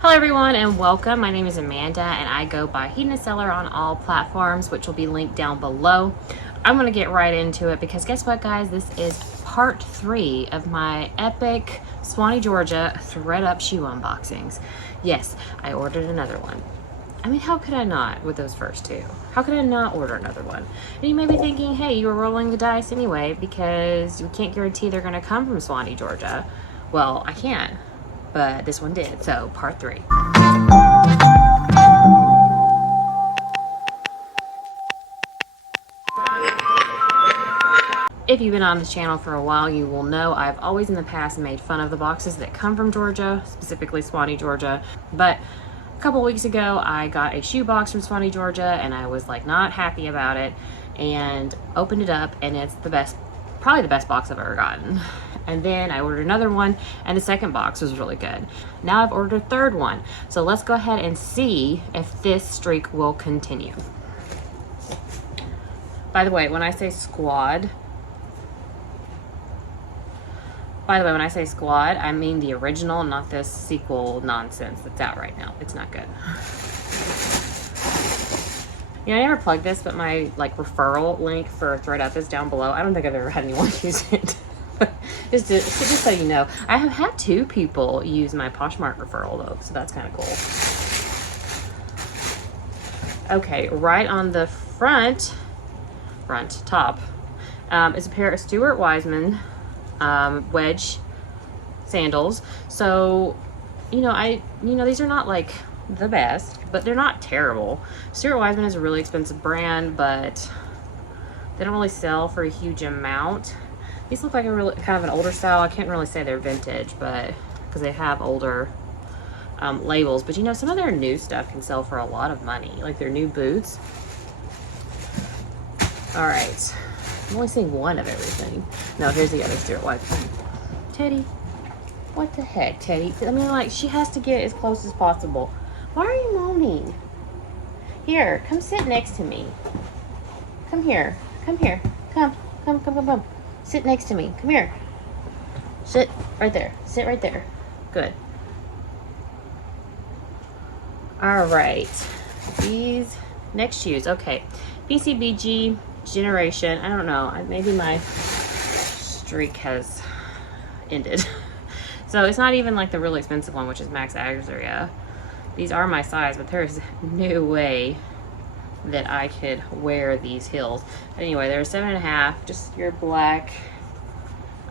Hello everyone and welcome. My name is Amanda and I go by HedonistSeller on all platforms, which will be linked down below. I'm going to get right into it because guess what, guys? This is part 3 of my epic Swanee, Georgia ThredUp shoe unboxings. Yes, I ordered another one. I mean, how could I not with those first two? How could I not order another one? And you may be thinking, hey, you were rolling the dice anyway because you can't guarantee they're going to come from Swanee, Georgia. Well, I can. But this one did, so part 3. If you've been on this channel for a while, you will know I've always in the past made fun of the boxes that come from Georgia, specifically Swanee, Georgia. But a couple weeks ago, I got a shoe box from Swanee, Georgia, and I was like not happy about it and opened it up, and it's the best, probably the best box I've ever gotten. And then I ordered another one, and the second box was really good. Now I've ordered a third one. So let's go ahead and see if this streak will continue. By the way, when I say squad, I mean the original, not this sequel nonsense that's out right now. It's not good. You know, I never plugged this, but my referral link for ThredUp is down below. I don't think I've ever had anyone use it. just so you know, I have had 2 people use my Poshmark referral though, so that's kind of cool. Okay, right on the top is a pair of Stuart Weitzman wedge sandals. So these are not like the best, but they're not terrible. Stuart Weitzman is a really expensive brand, but they don't really sell for a huge amount. These look like a really kind of an older style. I can't really say they're vintage, but because they have older labels. But some of their new stuff can sell for a lot of money, like their new boots. All right, I'm only seeing one of everything. No, here's the other Stuart Weitzman. Teddy, what the heck, Teddy? I mean, she has to get as close as possible. Why are you moaning? Here, come sit next to me. Come here. Come. Sit next to me. Come here. Sit right there. Sit right there. Good. All right. These next shoes. Okay. PCBG generation. I don't know. Maybe my streak has ended. So it's not even like the really expensive one, which is Max Agria. These are my size, but there's no way that I could wear these heels. But anyway, they're 7.5, just your black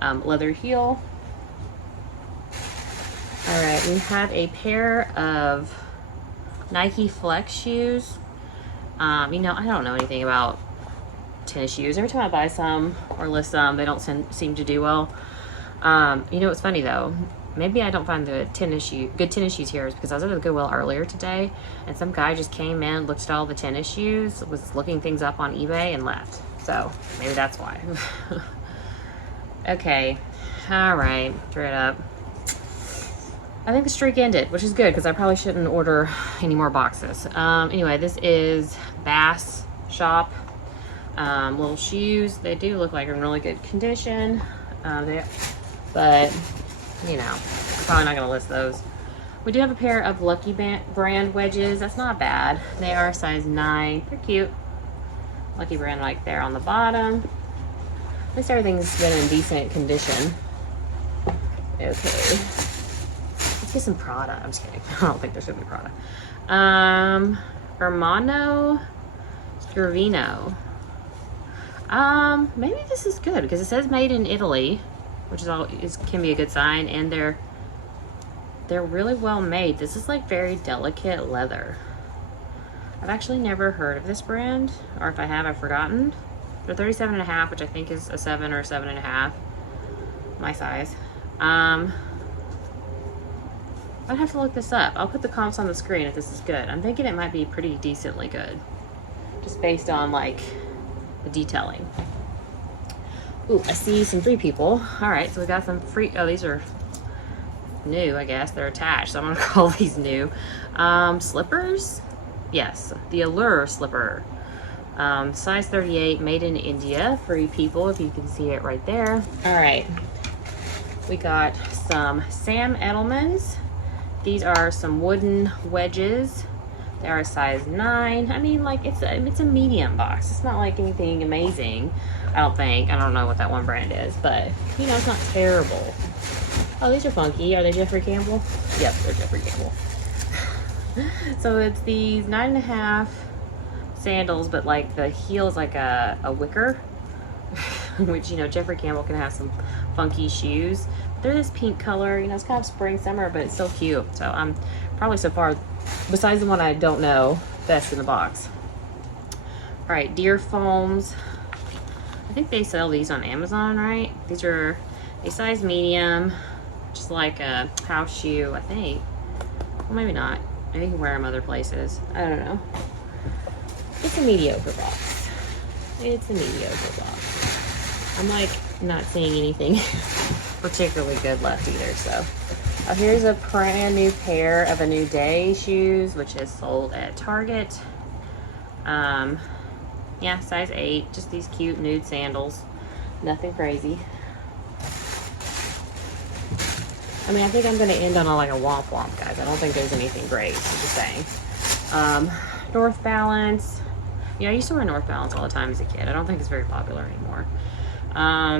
leather heel. All right, we have a pair of Nike Flex shoes. I don't know anything about tennis shoes. Every time I buy some or list some, they don't seem to do well. What's funny though? Maybe I don't find the good tennis shoes here is because I was at the Goodwill earlier today, and some guy just came in, looked at all the tennis shoes, was looking things up on eBay, and left. So maybe that's why. Okay, all right, ThredUp. I think the streak ended, which is good because I probably shouldn't order any more boxes. Anyway, this is Bass Shop little shoes. They do look like in really good condition, but probably not gonna list those. We do have a pair of Lucky brand wedges. That's not bad. They are size 9. They're cute. Lucky brand right there on the bottom. At least everything's been in decent condition. Okay. Let's get some Prada. I'm just kidding. I don't think there's gonna be Prada. Hermano Scrivino. Maybe this is good because it says made in Italy, which can be a good sign, and they're really well made. This is like very delicate leather. I've actually never heard of this brand, or if I have, I've forgotten. They're 37.5, which I think is a 7 or 7.5, my size. I'd have to look this up. I'll put the comps on the screen if this is good. I'm thinking it might be pretty decently good, just based on the detailing. Ooh, I see some free people. All right, so we got some free. Oh, these are new, I guess. They're attached, so I'm gonna call these new. Slippers. Yes, the Allure slipper. Size 38, made in India. Free people, if you can see it right there. All right, we got some Sam Edelman's These are some wooden wedges. They are a size 9. I mean, like, it's a medium box. It's not like anything amazing, I don't think. I don't know what that one brand is, but, you know, it's not terrible. Oh, these are funky. Are they Jeffrey Campbell? Yep, they're Jeffrey Campbell. So it's these 9.5 sandals, but like the heel is like a wicker, which, you know, Jeffrey Campbell can have some funky shoes. They're this pink color, you know, it's kind of spring, summer, but it's still cute. So I'm probably so far, besides the one I don't know, best in the box. All right, deer foams. I think they sell these on Amazon, right? These are a size medium, just like a house shoe, I think. Well, maybe not. Maybe you can wear them other places. I don't know. It's a mediocre box. It's a mediocre box. I'm like not seeing anything particularly good left either. So here's a brand new pair of A New Day shoes, which is sold at Target. Yeah, size 8. Just these cute nude sandals. Nothing crazy. I mean, I think I'm going to end on like a womp womp, guys. I don't think there's anything great. I'm just saying. North Balance. Yeah, I used to wear North Balance all the time as a kid. I don't think it's very popular anymore.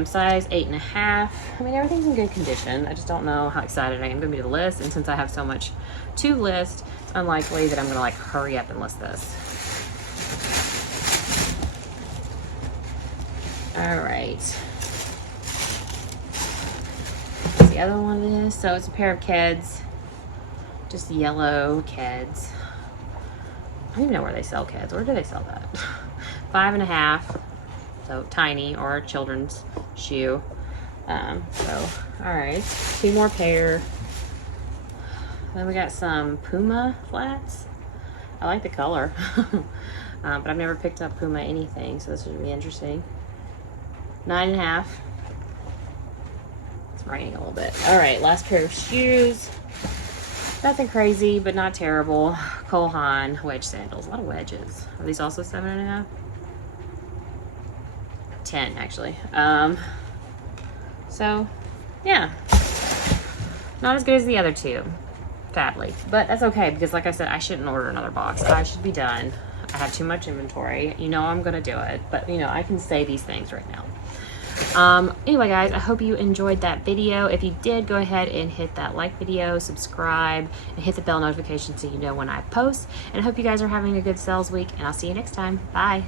Size 8.5. I mean, everything's in good condition. I just don't know how excited I am to be to the list. And since I have so much to list, it's unlikely that I'm going to like hurry up and list this. All right. The other one is, so it's a pair of Keds, just yellow Keds. I don't even know where they sell Keds. Where do they sell that? 5.5, so tiny, or a children's shoe. So all right, 2 more pair. Then we got some Puma flats. I like the color, but I've never picked up Puma anything, so this would be interesting. 9.5. Raining a little bit. All right, last pair of shoes. Nothing crazy, but not terrible. Cole Haan wedge sandals. A lot of wedges. Are these also 7.5? 10 actually. So yeah, not as good as the other two, sadly, but that's okay, because like I said, I shouldn't order another box. I should be done. I have too much inventory. You know I'm gonna do it, but you know I can say these things right now. Anyway guys, I hope you enjoyed that video. If you did, go ahead and hit that like video, subscribe, and hit the bell notification so you know when I post. And I hope you guys are having a good sales week, and I'll see you next time. Bye.